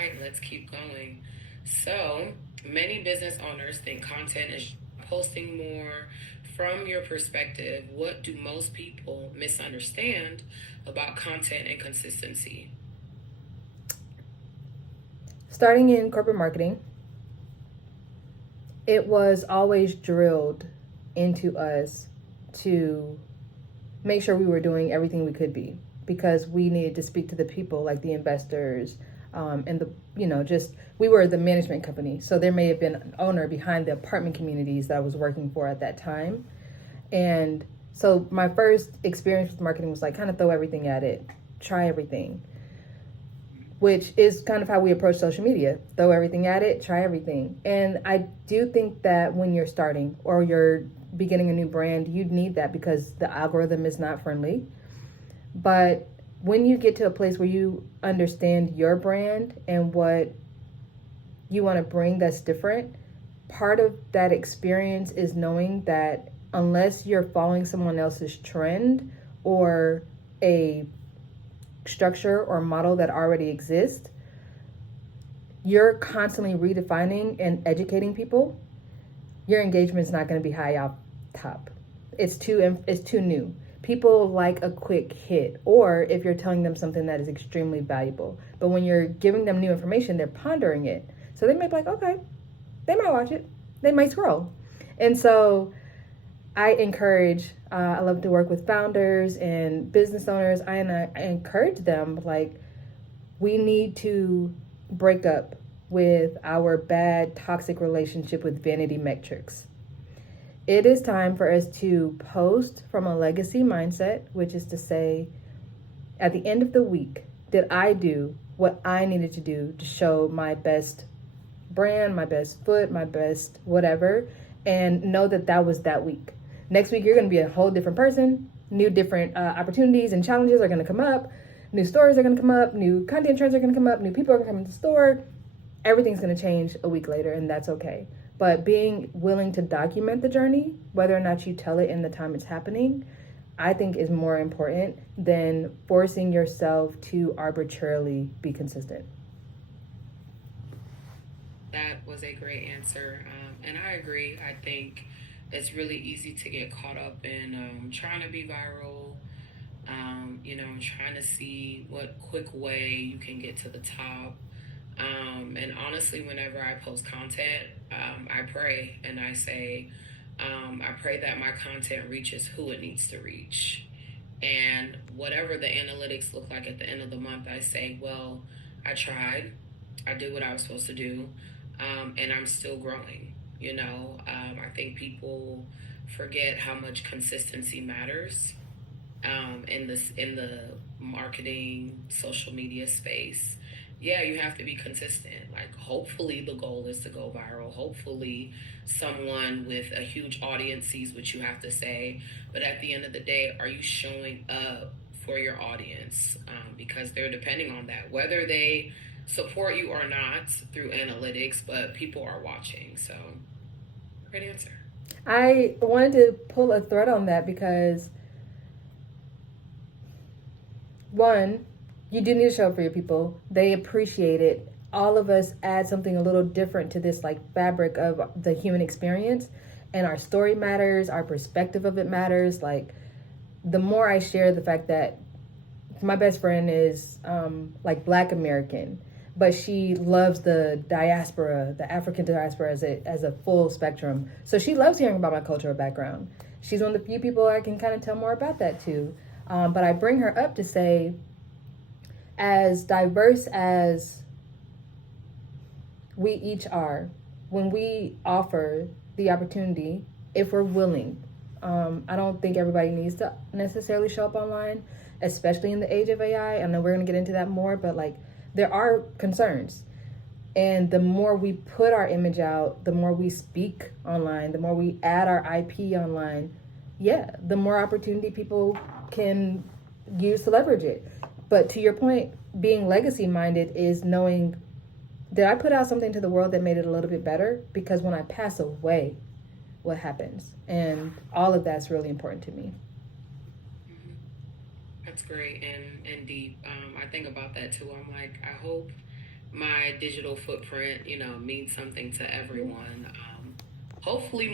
right, let's keep going. So, many business owners think content is posting more. From your perspective, what do most people misunderstand about content and consistency? Starting in corporate marketing, it was always drilled into us to make sure we were doing everything we could be because we needed to speak to the people like the investors, and the just we were the management company, so there may have been an owner behind the apartment communities that I was working for at that time. And so my first experience with marketing was like kind of throw everything at it, try everything, which is kind of how we approach social media. Throw everything at it, try everything. And I do think that when you're starting or you're beginning a new brand, you need that because the algorithm is not friendly. But when you get to a place where you understand your brand and what you want to bring that's different, part of that experience is knowing that unless you're following someone else's trend or a structure or model that already exists, you're constantly redefining and educating people, your engagement's not going to be high off top. It's too new. People like a quick hit, or if you're telling them something that is extremely valuable. But when you're giving them new information, they're pondering it. So they may be like, okay, they might watch it, they might scroll. And so I love to work with founders and business owners. I encourage them, like, we need to break up with our bad, toxic relationship with vanity metrics. It is time for us to post from a legacy mindset, which is to say, at the end of the week, did I do what I needed to do to show my best brand, my best foot, my best whatever, and know that that was that week. Next week, you're going to be a whole different person. New, different opportunities and challenges are going to come up. New stories are going to come up. New content trends are going to come up. New people are going to come into the store. Everything's going to change a week later, and that's okay. But being willing to document the journey, whether or not you tell it in the time it's happening, I think is more important than forcing yourself to arbitrarily be consistent. That was a great answer. And I agree. I think it's really easy to get caught up in trying to be viral, trying to see what quick way you can get to the top. And honestly, whenever I post content, I pray and I say, I pray that my content reaches who it needs to reach. And whatever the analytics look like at the end of the month, I say, well, I tried, I did what I was supposed to do, and I'm still growing. I think people forget how much consistency matters in the marketing social media space. Yeah, you have to be consistent. Like, hopefully the goal is to go viral. Hopefully someone with a huge audience sees what you have to say. But at the end of the day, are you showing up for your audience? Because they're depending on that, whether they support you or not through analytics, but people are watching. So, great answer. I wanted to pull a thread on that because, one, you do need to show up for your people. They appreciate it. All of us add something a little different to this like fabric of the human experience, and our story matters, our perspective of it matters. Like, the more I share the fact that my best friend is like Black American, but she loves the diaspora, the African diaspora as a full spectrum. So she loves hearing about my cultural background. She's one of the few people I can kind of tell more about that to. But I bring her up to say, as diverse as we each are, when we offer the opportunity, if we're willing, I don't think everybody needs to necessarily show up online, especially in the age of AI. I know we're going to get into that more, but like, there are concerns. And the more we put our image out, the more we speak online, the more we add our IP online, yeah, the more opportunity people can use to leverage it. But to your point, being legacy minded is knowing, did I put out something to the world that made it a little bit better? Because when I pass away, what happens? And all of that's really important to me. Mhm. That's great and deep. I think about that too. I'm like, I hope my digital footprint, means something to everyone. Hopefully